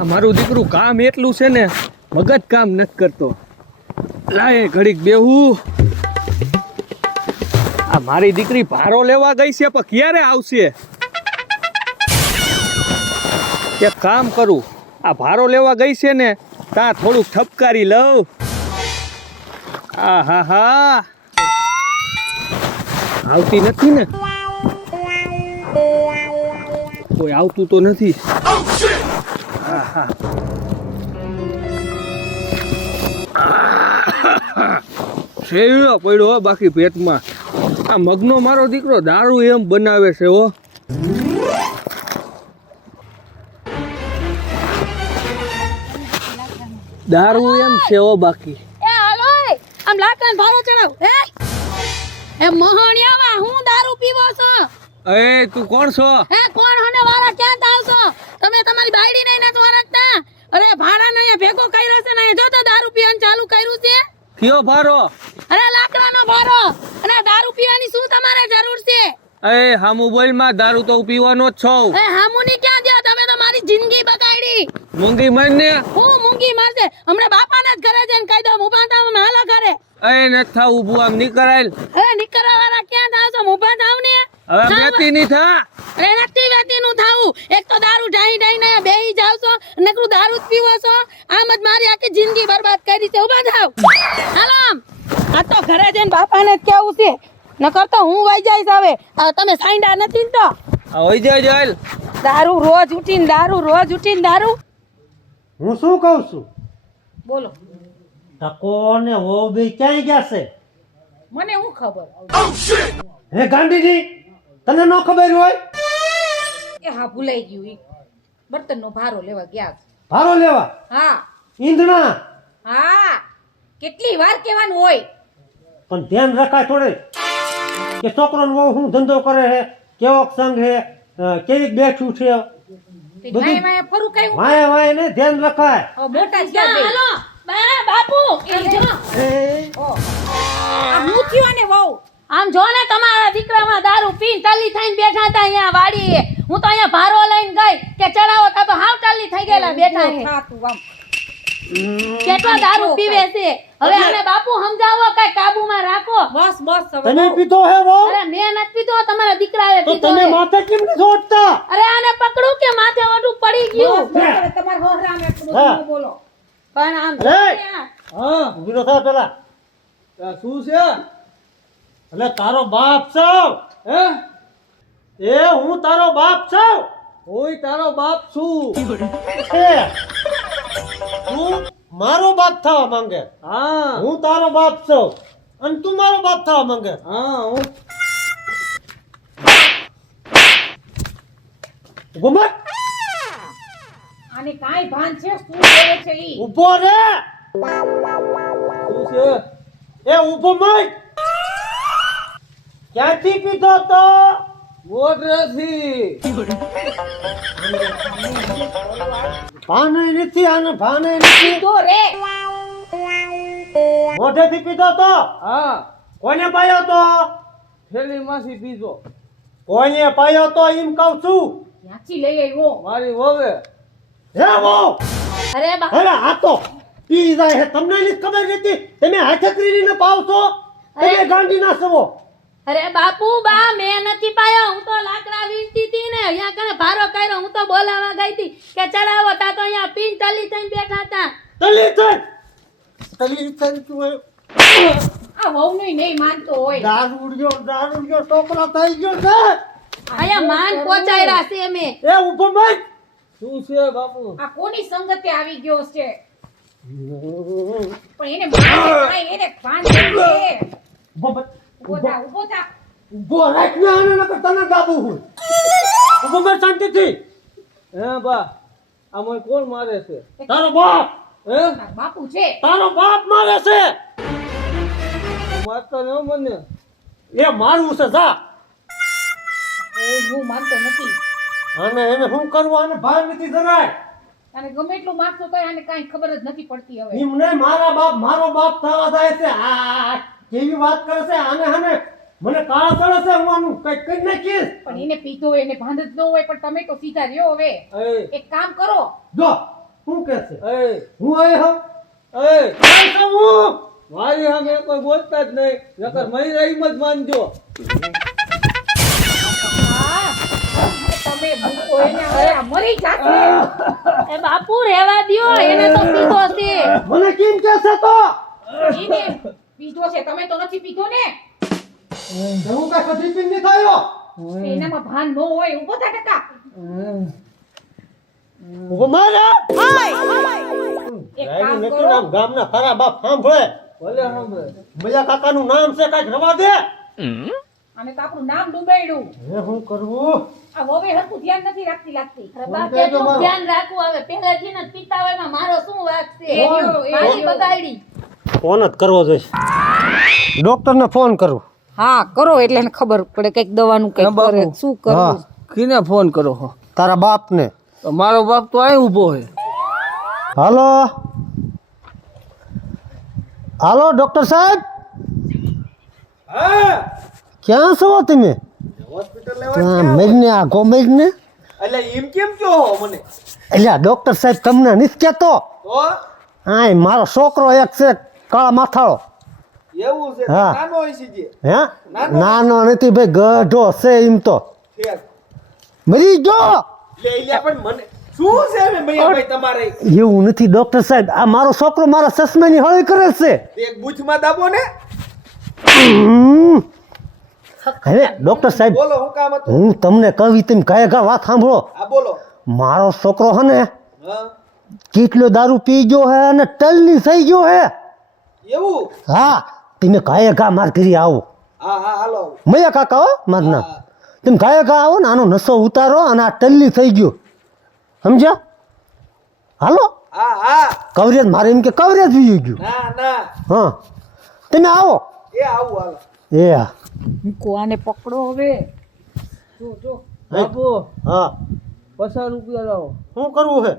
આ મારું દીકરું કામ એટલું છે ને મગજ કામ નથી કરતો. લાય ઘડીક બેહું. આ મારી દીકરી ભારો લેવા ગઈ છે પણ ક્યારે આવશે? એક કામ કરું, આ ભારો લેવા ગઈ છે ને ત્યાં થોડુંક ઠપકારી લઉં. આ હા હા આવતી નથી ને, કોઈ આવતું તો નથી. સેલો પડ્યો બાકી પેટમાં. આ મગનો મારો દીકરો દારૂ એમ બનાવે છે હો. દારૂ એમ છે હો બાકી. એ હાલો આમ લાકડાને ભારો ચડાવ. એ મોહણિયામાં હું દારૂ પીવો છો? એ તું કોણ છો? હે કોણ હને વાળા ક્યાં આવશો તમે? તમારી બાયડી નહીં નથી ઓળખતા? અરે ભાડા ને ભેગો કર્યો છે ને જો તો દારૂ પીવાનું ચાલુ કર્યું છે. કયો ભારો? અરે લાકડાનો ભારો. અને દારૂ પીવાની શું તમારે જરૂર છે? એ હામુ બોલ માં, દારૂ તો પીવાનો જ છો. એ હામુની ક્યાં દે? તમે તો મારી જિંદગી બગાડી. મૂંગી મરને. હું મૂંગી મારશે? હમણાં બાપાને જ ઘરે જઈને કહી દો મુભા થાવ મે હાલો ઘરે. એ નથી થાવ ઊભું, આમ નીકળાય. અરે નીકળવા વાળા ક્યાં થાવ છો? મુભા થાવ ને. હવે બેતી ની થા. અરે નથી વેતી નું થાવું. એક તો દારૂ ઢાઈ ઢાઈ ને બેહી જાવ છો, નકરું દારૂ જ પીવો છો. આમ જ મારી આખી જિંદગી બરબાદ કરી છે. ઉભા થાવ. હાલો આમ. આ તો ઘરે જઈને બાપાને જ કેવું છે, નકર તો હું વઈ જઈશ હવે. તમે સાઈન્ડા નથી ને તો હોઈ જાય જાય. દારૂ રોજ ઉઠીને દારૂ, રોજ ઉઠીને દારૂ. હું શું કહું છું? બોલો. ટકો ને વો બે ક્યાં ગયા છે? મને શું ખબર? હે ગાંધીજી, તને ન ખબર હોય? એ હા ભૂલાઈ ગયું. ઈ બર્તનનો ભારો લેવા ગયા છે. ભારો લેવા? હા ઈંધણા. હા કેટલી વાર કહેવાનું હોય? પણ ધ્યાન રખાય થોડે કે છોકરાનો વહુ શું ધંધો કરે છે, કેવો સંગ છે, કેવી બેઠું છે. વાય વાય ફરું કયું? વાય વાય ને ધ્યાન રખાય. મોટા જ હાલો બાપુ. એ જો આ હું થયો ને વહુ. આમ જો ને તમારા દીકરામાં દારૂ પીને ટલ્લી થઈને બેઠા હતા અહીંયા વાડીએ. હું તો અહીંયા ભારો લઈને ગઈ કે ચડાવો તા તો હાવ ટલ્લી થઈ ગયેલા બેઠા છે. કેટલો દારૂ પીવે છે. હવે આને બાપુ સમજાવો કઈ કાબુમાં રાખો. બસ બસ તને પીધો હે વો? અરે મેં નથી પીધો, તમારા દીકરાએ તો પીધો. તમે માથે કેમ નથી ઓટતા? અરે આને પકડું કે માથે ઓઢું પડી ગયું? તમાર હોહરામ એટલું બોલો. પણ આમ હા ઉભી થા પેલા. શું છે? એટલે તારો બાપ છું. હે એ હું તારો બાપ છું. ઓય તારો બાપ છું. છે તું મારો બાપ થવા માંગે. હા હું તારો બાપ છું અને તું મારો બાપ થવા માંગે. હા હું ઉભો મત. આને કાઈ ભાન છે? શું બોલે છે ઈ? ઉભો રે. શું છે? એ ઉભો મત. ક્યાંથી પીધો તો? મોટરેથી. ભાને નથી, આને ભાને નથી. તો રે મોઢેથી પીધો તો? હા કોને પાયો તો? થેલી માંથી પીધો. કોને પાયો તો એમ કહું છું. ક્યાંથી લઈ આવ્યો? મારી વવે. હે વો. અરે બા અરે આ તો પી જાય છે. તમને નથી ખબર રહેતી? તમે હાથે કરીને પાવ છો? તમે ગાંડી ના સવો. અરે બાપુ બા મેં નથી પાયો. હું તો લાકડા વીણતી હતી ને અહીંયા કને ભારો કર્યો. હું તો બોલાવા ગઈ હતી કે ચડાવો તા તો અહીંયા પીન ટલી થઈને બેઠા હતા. તલી તું આ વહુનું નહીં માનતો હોય. દારૂડિયો ટોકરો થઈ ગયો છે. અહીંયા માન પહોંચાડ્યા છે મેં. એ ઉભો મત. શું છે બાપુ? આ કોની સંગતે આવી ગયો છે? પણ એને માને કાંઈ એને ભાન નથી. ઉભો મત. ઊભો થા, ઊભો થા. ઉભો રાખ ને આને નકર તને ગાબુ હું. ઉભો મત શાંતિથી. હે બા આ મને કોણ મારે છે? તારો બાપ. હે તાર બાપુ છે. તારો બાપ મારે છે. મારતા ન મને. એ મારું છે જા. હું માનતો નથી. અને એને શું કરવું? આને ભાર નથી જરાય. અને ગમે એટલું માગતો તો આને કાંઈ ખબર જ નથી પડતી હવે. એમને મારા બાપ મારો બાપ થવા જાય છે. આ કેવી વાત કરે છે? આને હને મને કાળા કરે છે. હું આનું કઈ કરી નાખીશ. પણ એને પીધો હોય, એને ભાન જ ન હોય. પણ તમે તો સીધા રહ્યો હવે. એ એક કામ કરો. જો શું કે છે એ હું આયો એ હું છું હું મારી સામે કોઈ બોલતા જ નહીં નકર મહિના એમ જ માનજો. તમે મૂકો એને હવે આ મરી જાશે. એ બાપુ રહેવા દ્યો, એને તો પીધો છે. મને કેમ કે છે તો એને પીધો છે, તમે તો નથી પીધો ને. હું કાંઈ કદી પીને નથી આવ્યો એનામાં ભાન ન હોય. ઊભો થા ટકા. ઉભો મારે એક કામ કરો. નામ ગામના ખરા બાપ સાંભળે ભલે સાંભળે. મજા કાકાનું નામ છે કાંઈક રવા દે અને તો આપણું નામ ડૂબાડ્યું. હવે શું કરવું આ વવે હરખું ધ્યાન નથી રાખતી લાગતી. અરે બા, કેટલું ધ્યાન રાખવું હવે. પહેલેથી ને પીતા હોય માં મારો શું વાંક છે? એ રહ્યો, એ મારી રહ્યો. બગાડી. ફોન જ કરવો જોઈએ ડોક્ટરને ફોન કરું હા કરો એટલે એને ખબર પડે કઈક દવાનું હા, બાપુ. શું હા કીને ફોન કરો હો? તારા બાપને તો મારો બાપ તો અહીં ઊભો છે. હાલો હાલો ડોક્ટર સાહેબ હા ક્યાં છો તમે હોસ્પિટલ મેઘને આ ગોમેઘને એટલે એમ કેમ કહો મને? એટલે ડોક્ટર સાહેબ તમને નથી કહેતો તો આય મારો છોકરો એક છે કાળા માથાળો એવું છે? હા. નાનો હોય છે જે હે નાનો નથી ભાઈ ગઢો છે એમ તો ઠેક. મરી ગયો લે લે પણ મને શું છે હવે ભાઈ તમારે? એવું નથી ડોક્ટર સાહેબ આ મારો છોકરો મારા ચશ્માની હળી કરે છે એક બૂથમાં દાબો ને. હવે ડોક્ટર સાહેબ બોલો હું કામ હતું? હું તમને કહી તેમ કહે વાત સાંભળો હા બોલો. મારો છોકરો હે ને હા કેટલો દારૂ પી ગયો હે અને ટલ્લી થઈ ગયો હે એવું? હા તમે ગાયે ઘા માર ઘરે આવો હા હા હાલો. મયા કાકા હો મારું નામ તમે ગાયે ઘા આવો ને આનો નશો ઉતારો અને આ ટલ્લી થઈ ગયો સમજ્યા હાલો હા હા. કવરેજ મારે એમ કે કવરેજ વી ગયું ના ના હા તમે આવો એ આવું હાલો. એ હા મૂકો આને પકડો હવે. જો જો બાપુ હા 50 રૂપિયા લાવો. શું કરવું હે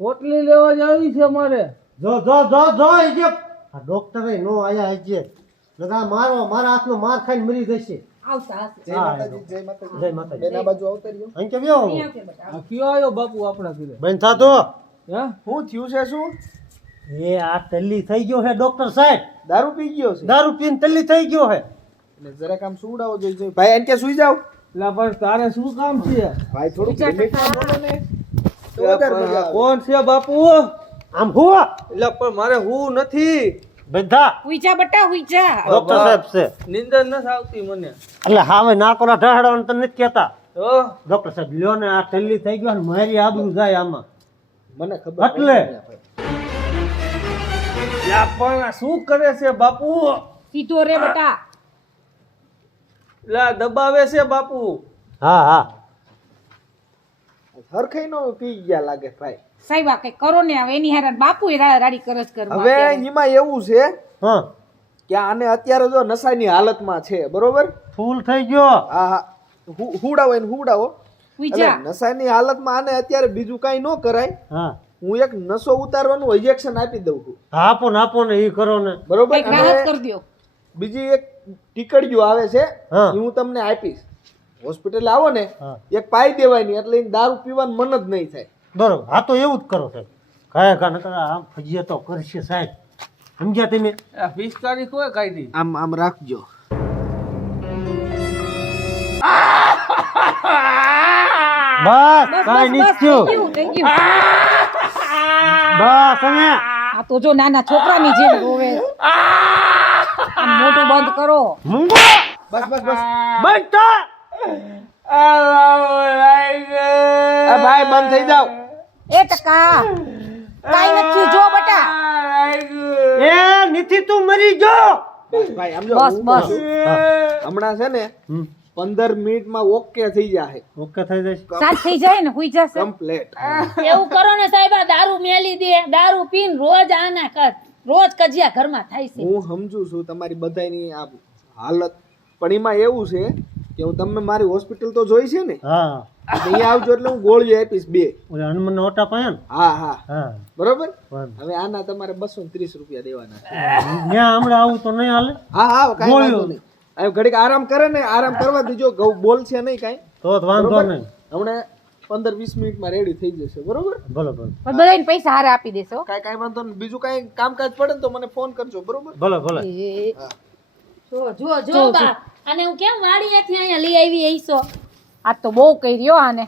પોટલી લેવા જ આવી છે મારે. જો આ ડોક્ટરે નો આયા હજે લગા મારા હાથનો માર ખાઈને મરી જશે આવતા હશે. જય માતાજી જય માતાજી. જય માતાજી બેના બાજુ આવતા રહ્યો. અહીં કે વ્યો અહીંયા છે બેટા. આ કયો આવ્યો બાપુ આપણા ઘરે? બેન થાતો હે શું થયું છે? શું એ આ ટલ્લી થઈ ગયો હે ડોક્ટર સાહેબ દારૂ પી ગયો છે? દારૂ પીને ટલ્લી થઈ ગયો હે એટલે જરાક આમ સુવડાવો જોઈએ. ભાઈ એને કે સુઈ જાવ. એટલે પણ તારે શું કામ છે? ભાઈ થોડું લિમિટમાં બોલો ને. તો વધારે મજા આવે. કોણ છે બાપુ? આમ હુવા એટલે પણ મારે હું નથી. બધા હુઈ જા બેટા હુઈ જા. ડોક્ટર સાહેબ છે નિંદર નથી આવતી મને. એટલે હાવે નાકોરા ઢાળવાનું તને નથી કહેતા તો ડોક્ટર સાહેબ લ્યો ને આ ટલ્લી થઈ ગયો ને મારી આબરૂ જાય આમાં મને ખબર એટલે યા પણ આ શું કરે છે બાપુ? સીધો રે બેટા. લા દબાવે છે બાપુ. હા હા હરખઈ નો પી ગયા લાગે ભાઈ. સાહેબ આ કઈ કરો ને હવે એની હેરાન બાપુ એ રાડી કરે જ કરવા હવે એમાં એવું છે હા કે આને અત્યારે જો નશાની હાલતમાં છે બરોબર. ફૂલ થઈ ગયો હા હા હુડાવો એને હુડાવો. હુઈ એટલે જા. નશાની હાલતમાં આને અત્યારે બીજું કાંઈ ન કરાય. હા હું એક નશો ઉતારવાનું ઇન્જેક્શન આપી દઉં છું આપો ને એ કરો ને બરોબર. કઈક રાહત અને કરી દ્યો. બીજી એક ટીકડીઓ આવે છે હા. એ હું તમને આપીશ. હોસ્પિટલ આવો ને હા. એક પાઈ દેવાની એટલે એને દારૂ પીવાનું મન જ નહીં થાય. બરોબર હા તો એવું જ કરો સાહેબ કાંઈ કા નકર આમ ફજીએ તો કરશે સાહેબ સમજ્યા તમે 20 તારીખ હોય કાઢી આમ આમ રાખજો. બસ બસ કાંઈ બસ નથી બસ થઈ થયું ગયું થઈ ગયું. બસ અમે આ તો જો નાના છોકરાની જેમ રોવે. આમ મોઢું બંધ કરો. મૂંગો બસ બસ બસ. બંધ થા આ ભાઈ બંધ થઈ જાવ. એ ટકા કાઈ નથી જો બેટા. એ નીથી તું મરી ગયો બસ ભાઈ આમ જો બસ હું બસ. કહું છું. હમણાં છે ને 15 મિનિટમાં ઓકે થઈ જાય ઓકે થઈ જશે સાજ થઈ જાય ને હુઈ જશે. કમ્પ્લીટ. એવું કરો ને સાહેબ, આ દારૂ મેલી દે. દારૂ પીને રોજ આના રોજ કજિયા ઘરમાં થાય છે. હું સમજુ છું તમારી બધાની આ હાલત, પણ એમાં એવું છે કે હું તમે મારી હોસ્પિટલ તો જોઈ છે ને, હા અહીંયા આવજો એટલે હું ગોળીઓ આપીશ 2. ઓલે હનુમાન ઓટા પાયા ને હા હા હા બરોબર. બરાબર. હવે આના તમારે 230 રૂપિયા દેવાના છે. ત્યાં હમણાં આવું તો નહીં હાલે હા હા કાંઈ વાંધો ગોળીઓ. નહીં. હવે ઘડીક આરામ કરે ને, આરામ કરવા દીજો. ઘઉં બોલ છે નહીં કાંઈ. તો જ વાંધો બરોબર? નહીં હમણાં 15-20 મિનિટમાં રેડી થઈ જશે, બરોબર? ભલે ભલે પણ બધાને પૈસા હારે આપી દેશો. કાંઈ વાંધો નહીં. બીજું કાંઈ કામકાજ પડે ને તો મને ફોન કરજો, બરોબર? ભલે ભલે એ, જો બા અને હું કેમ વાડીએથી અહીંયા લઈ આવી આઈસો આ તો બહુ કર્યો આને.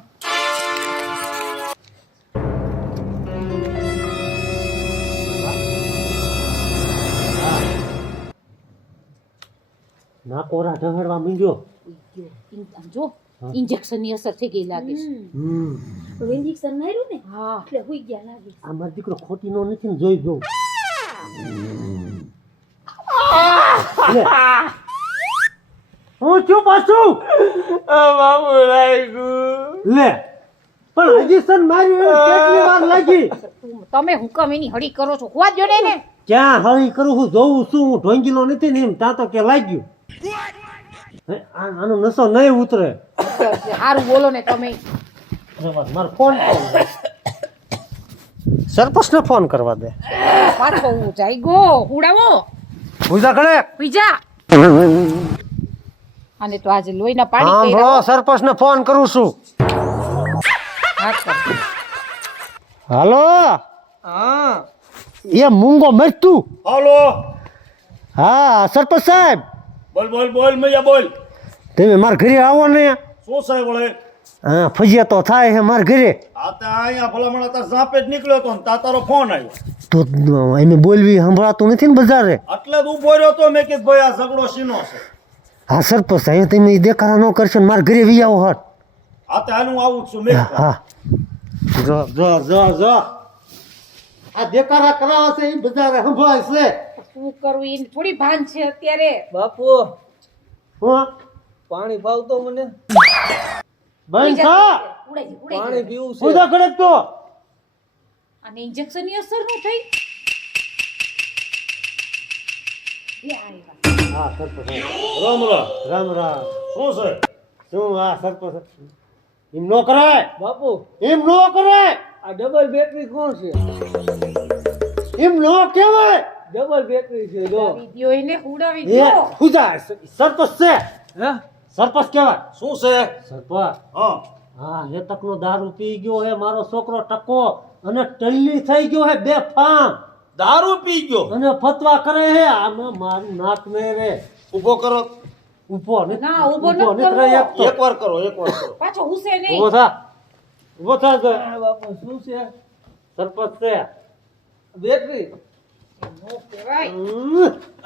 ના કોરા ઢહડવા માંડ્યો. આમ જો ઇન્જેક્શન ની અસર થઈ ગઈ લાગે છે. ઇન્જેક્શન માર્યું ને હા એટલે હુઈ ગયા લાગે આ મારો દીકરો ખોટી નો નથી ને જોઈ જોઉં. લે. હું છું પાછું બાપુ લાગ્યું. લે પણ હજી સન મારી કેટલી વાર લાગી. તમે હુકમ એની હળી કરો છો. ખોવા જો ને ક્યાં હળી કરું હું જોઉં છું. હું ઢોંગીલો નથી ને એમ તા તો કે લાગ્યું. આનો નશો નહીં ઉતરે. સારું બોલો ને તમે. મારો ફોન સરપંચ ને ફોન કરવા દે. પાછો હું જાય ગો ઉડાવો પૂજા કરે પીજા. અને તો આજે લોહીના પાણી હા કર્યા. બ્રો સરપંચ ને ફોન કરું છું. હા કર. હાલો હા એ મૂંગો મરતું. હાલો હા સરપંચ સાહેબ બોલ બોલ બોલ મૈયા બોલ. તમે મારા ઘરે આવો ને. શું સાહેબ વળે? હા ફજિયા તો થાય છે મારા ઘરે. આ તે અહીંયા ભલામણ તાર સાપે જ નીકળ્યો તો ને તારો ફોન આવ્યો તો એને બોલવી સંભળાતું નથી ને બજારે. એટલે જ ઊભો રહ્યો તો મેં કીધું ભાઈ આ ઝઘડો શીનો છે. હા સરપંચ સાહેબ તમે દેખાડા ન કરશો ને મારા ઘરે વી આવો હટ. આ તે હાલ હું આવું જ છું મેં કીધું. હા જો જો જો જો આ દેખાડા કરાવે છે એ બજારે સંભળાય છે. શું કરવું એને થોડી ભાન છે અત્યારે. બાપુ હું પાણી ભાવતો મને. બંધ થા. ઉડાઈ પાણી પીવું છે. પૂજા કરે તો અને ઇન્જેક્શન ની અસર ન થઈ. એ આવ્યા. હા સરપંચ રામ રામ. રામ રામ. શું છે? શું આ સરપંચ એમ નો કરાય. બાપુ એમ નો કરાય. આ ડબલ બેટરી કોણ છે? એમ નો કહેવાય. ડબલ બેટરી છે જો. ઉડાવી દ્યો એને ઉડાવી એ દ્યો. પૂજા સરપંચ છે. હે સરપંચ કહેવાય. શું છે? સરપંચ હા હા એ તકનો દારૂ પી ગયો હે મારો છોકરો ટકો અને ટલ્લી થઈ ગયો હે બેફામ દારૂ પી ગયો. અને ફતવા કરે હે આમાં મારું નાક ને રે ઊભો કરો. ઊભો ને ના, ઊભો નથી નથી કરવો. રહી શકતો. એકવાર કરો એકવાર કરો. પાછો હુસે નહીં. ઊભો થા ઊભો થા તો. આ બાપુ શું છે? સરપંચ છે. બેટરી નો કહેવાય.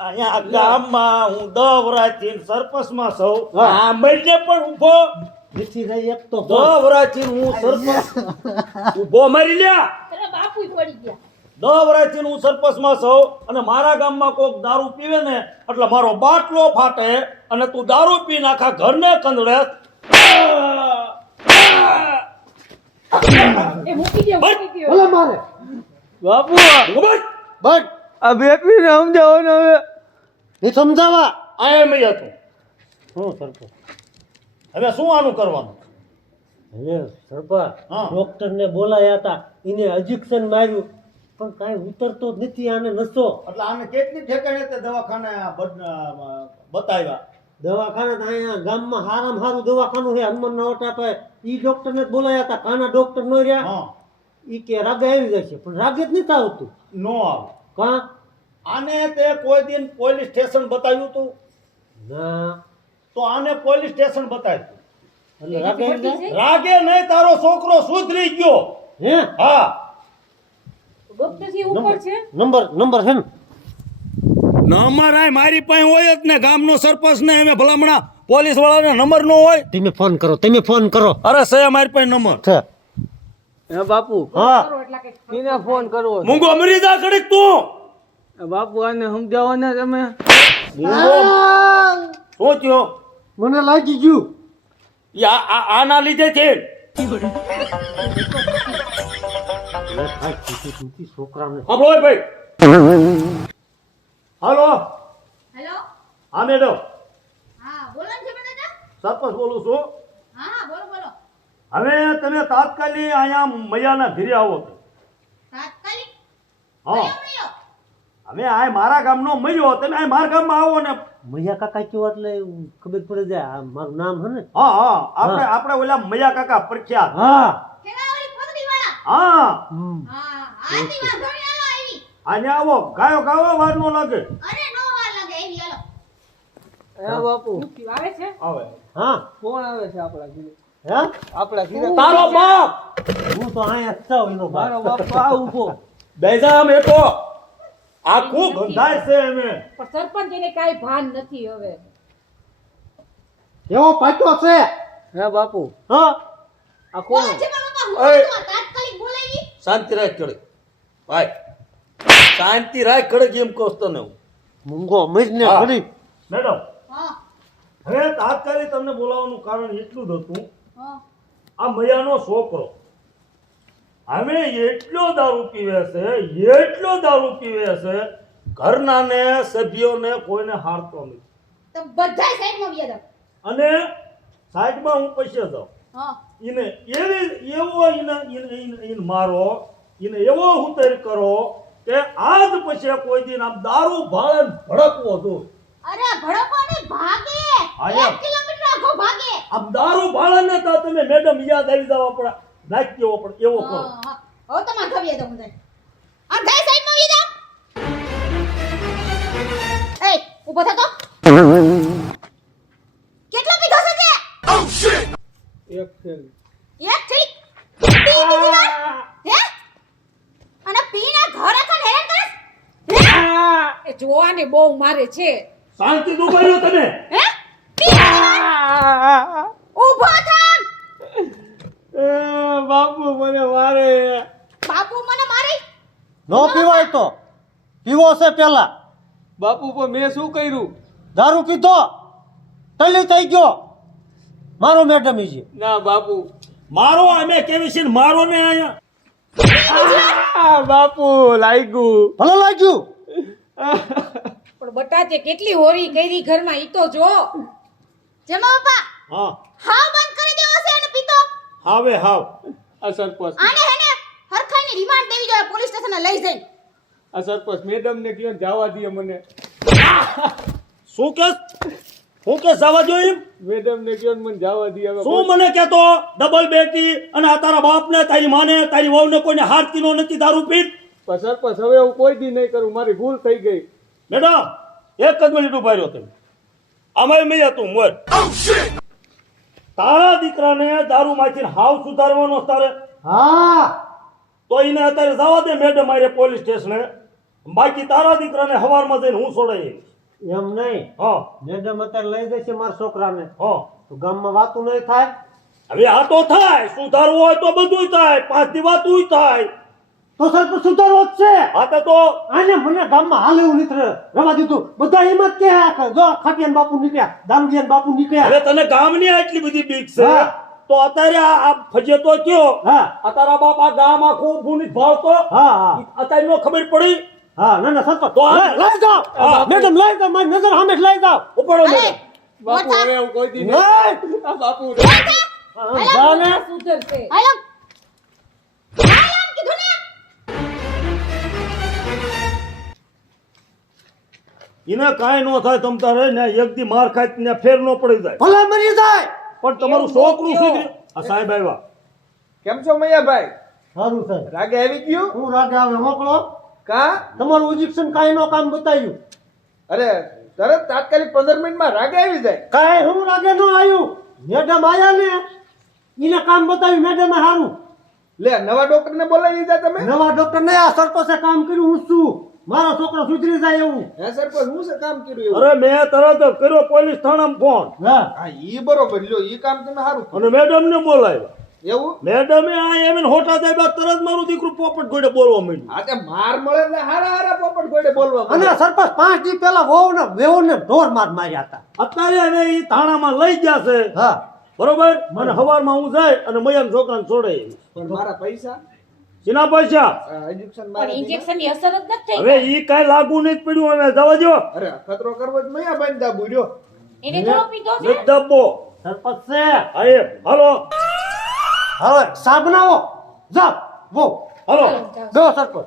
અહીંયા ગામમાં હું 10 વર્ષથી સરપંચમાં છું. હા. આ મહિને પણ ઊભો નથી રહી શકતો 10 વર્ષથી હું સરપંચ ઊભો મારી લ્યા. અરે બાપુ પડી ગયા 10 વર્ષથી હું સરપંચમાં છું અને મારા ગામમાં કોક દારૂ પીવે ને એટલે મારો બાટલો ફાટે અને તું દારૂ પી નાખા ઘરને કંદડે. એ મૂકી દ્યો મૂકી દ્યો. ભલે મારે બાપુ બસ આ બેટરી ને સમજાવો ને હવે. એ સમજાવા આ એમ હતું. હું સરપંચ હવે શું આનું કરવાનું? હવે સરપંચ હા. ડોક્ટર ને બોલાયા હતા એને ઇન્જેક્શન માર્યું પણ કાંઈ ઉતરતો જ નથી આને નસો. એટલે આને કેટલી ઠેકાણે તે દવાખાને બતાવ્યા. દવાખાને તો અહીંયા ગામમાં હારામાં હારું દવાખાનું છે હનુમાન ના ઓટા ઈ ડોક્ટર ને જ બોલાયા હતા કાના ડોક્ટર નો રહ્યા. હા ઈ કે રાગે આવી જશે પણ રાગે જ નથી આવતું. નો આવે. કા આને તે કોઈ દિન પોલીસ સ્ટેશન બતાવ્યું તું ના તો આને પોલીસ સ્ટેશન બતાવ્યું. એટલે રાગે આવી જાય. રાગે નહીં તારો છોકરો સુધરી ગયો. હે હા ડોક્ટર થી ઉપર છે. નંબર છે ને નંબર આ મારી પાસે હોય જ ને ગામનો સરપંચ ને અમે ભલામણા પોલીસ વાળાને નંબર નો હોય. તમે ફોન કરો. અરે છે મારી પાસે નંબર. છે હે બાપુ હા કરો એટલે કે એને ફોન કરવો છે. મૂંગો મરી જા ઘડીક તું. એ બાપુ આને સમજાવો ને તમે. શું થયો? મને લાગી ગયું. ઈ આના લીધે છે. છોકરાને હા બોલ ભાઈ. હાલો હેલો હા મેડમ હા બોલો ને છે બધા સરપંચ બોલું છું. હા હા બોલો બોલો હવે તમે તાત્કાલિક અહીંયા મૈયાના ઘરે આવો. તાત્કાલિક હા મળ્યો હવે આ મારા ગામનો મૈયો તમે આ મારા ગામમાં આવો ને મૈયા કાકા કયો એટલે ખબર પડે જાય આ મારું નામ હે ને હા હા આપણે ઓલા મૈયા કાકા પ્રખ્યાત હા ખેલાવાળી પગડીવાળા. હા હા, આથી વાંધો નહીં, હાલો આવી. આને આવો ગાયો ગાવા વાર નો લાગે અરે નો વાર લાગે, આવી હાલો. હે બાપુ આવે છે આવે હા કોણ આવે છે આપણા ઘરે? હે આપણા ઘરે તારો બાપ હું તો અહીંયા જ છું એનો મારો બાપ બાપ આ ઊભો. બેજા મેટો આખું ગંધાય છે એને પણ સરપંચ એને કાંઈ ભાન નથી હવે. કેવો પાક્યો છે હે બાપુ હા આ કોણ? બોલો છે મારા બાપા, હું ઓય. તો તાત્કાલિક બોલાવી. શાંતિ રાખ કડે ભાઈ શાંતિ રાખ કડે કેમ કહું તને હું મૂંગો મજને હા. ઘડી મેડમ હા, હવે તાત્કાલિક તમને બોલાવવાનું કારણ એટલું જ હતું હા. આ મૈયાનો છોકરો હવે એટલો દારૂ પીવે છે ઘરનાને સભ્યોને કોઈને હારતો નથી તો બધાય સાઈડમાં વ્યા જાઓ. અને સાઈડમાં હું પૈસા જાઉં હા. એને એને મારો એને એવો હુતર કરો કે આજ પછી કોઈ દિન આમ દારૂ ભાળે ને ભડકવો જોઈએ અરે ભડકો ને ભાગે. હા, 1 એમ. કિલોમીટર આખો ભાગે. આમ દારૂ ભાળે ને તો તમે મેડમ યાદ આવી જાવ આપણે નાખી દેવો પડે એવો કરો હા, હા. હવે તમારે ખવીએ તો બધાય. આ ગાય સાઈડમાં વ્યા જાઓ. એય, ઊભો થા તો. કેટલો પીધો છે તે? એક થેલી. એક થેલી. પી દીધી વાર? હે? અને પીને ઘર આખા હેરાન કરસ? હે? એ જોવાને બહુ મારે છે. શાંતિ દુબાયો તમે હે? પી દીધી વાર? ઊભો થામ. બાપુ મને મારે. બાપુ મને મારી. નો પીવાય તો પીવો છે પેલા બાપુ પણ મેં શું કર્યું? દારૂ પીધો ટલી થઈ ગયો મારો મેડમ છે ના બાપુ. મારો અમે કેવી છે ને મારો ને અહીંયા બાપુ લાગ્યું. ભલે લાગ્યું પણ બટાચે કેટલી હોરી કરી ઘરમાં ઈ તો જો. જમા બાપા. હા હાવ બંધ કરી દેવો છે અને પીતો. હાવે હાવ આ સરપંચ આને હેને હરખાઈની રિમાન્ડ દેવી જોઈએ પોલીસ સ્ટેશને લઈ જઈને. આ સરપંચ મેડમ ને કયો જવા દે મને. શું કે જવા જો એમ મેડમ ને કયો મને જવા દે હવે. શું મને કહેતો ડબલ બેટી અને આ તારા બાપને તારી માને તારી વહુને કોઈને હારતીનો નથી દારૂ પીટ પણ સરપંચ હવે હું કોઈ દી નહીં કરું, મારી ભૂલ થઈ ગઈ. મેડમ એક જ મિનિટ ઉભા રહ્યો તમે આમાં મેં તું મોર તારા દીકરાને દારૂ માંથી હાવ સુધારવાનો છે તારે હા તો એને અત્યારે જવા દે મેડમ મારે પોલીસ સ્ટેશને બાકી તારા દીકરાને હવારમાં જઈને હું છોડાઈ એમ નહીં હા મેડમ અત્યારે લઈ જશે મારા છોકરાને હા તો ગામમાં વાતું નહીં થાય હવે આ તો થાય સુધારવું હોય તો બધું થાય 5 દી વાતું થાય તો સરપંચ સુધારવો જ છે આ તો આને મને ગામમાં હાલ એવું નથી રવા દીધું બધા એમ જ કે જો ખાટિયાન બાપુ નીકળ્યા દારૂડિયાન બાપુ નીકળ્યા હવે તને ગામની આટલી બધી બીક છે હા. તો અત્યારે આ ફજેતો કયો હા આ તારા બાપ આ ગામ આખું ભૂની ભાવતો હા હા અત્યારે નો ખબર પડી હા ના ના સરપંચ તો આ- લઈ જાઓ હા. મેડમ લઈ જાઓ મારી નજર સામે જ લઈ જાઓ ઉપાડો અરે મેડમ બાપુ મોટા. હવે હું કોઈ દી નહીં. નહીં. આ બાપુ જાને સુધરશે. હાલો. હાલો કીધું ને. એને કાંઈ નો થાય તમ તારે ને એક દી માર ખાય ને ફેર નો પડી જાય ભલે મરી જાય પણ તમારું છોકરું સુધરે આ સાહેબ આવ્યા કેમ છો મૈયાભાઈ? સારું છે રાગે આવી ગયું? હું રાગે આવે મોકલો કા? તમારું ઇન્જેક્શન કાંઈ નો કામ બતાવ્યું અરે તરત તાત્કાલિક 15 મિનિટમાં રાગે આવી જાય. કાંઈ હું રાગે નો આવ્યું મેડમ આયા ને એને કામ બતાવ્યું મેડમે સારું લે નવા ડોક્ટરને બોલાવી દીધા તમે? નવા ડોક્ટર ને આ સરપંચે કામ કર્યું હું છું મારો છોકરો સુધરી જાય એવું હે સરપંચ હું છે કામ કર્યું એવું? અરે મેં તરત જ કર્યો પોલીસ થાણામાં ફોન હા હા ઈ બરોબર લ્યો ઈ કામ તમે સારું અને મેડમ ને બોલાવ્યા એવું? મેડમે આ એમ હોટા દેવા તરત મારું દીકરું પોપટ ગોડે બોલવા માંડ્યું આ તે માર મળે એટલે હારા હારા પોપટ ગોડે બોલવા અને મળે. સરપંચ 5 દી પહેલા વેવો ને ઢોર માર્યા હતા અત્યારે એને ઈ થાણામાં લઈ ગયા છે હા બરોબર મને હવારમાં હું જાય અને મયાન છોકરાને છોડે પણ મારા પૈસા શેના પૈસા ઇન્જેક્શન પણ મારા ઇન્જેક્શન ની અસર જ નથી થઈ. હવે ઈ કાંઈ લાગુ નથી પડ્યું હવે જવા દો અરે ખતરો કરવો જ મૈયા બંધ દાબુ રહ્યો. એને થોડો પીધો છે. નથી દબો સરપંચ છે હા એ હાલો હવે સા બનાવો જાઓ વો હાલો દો સરપંચ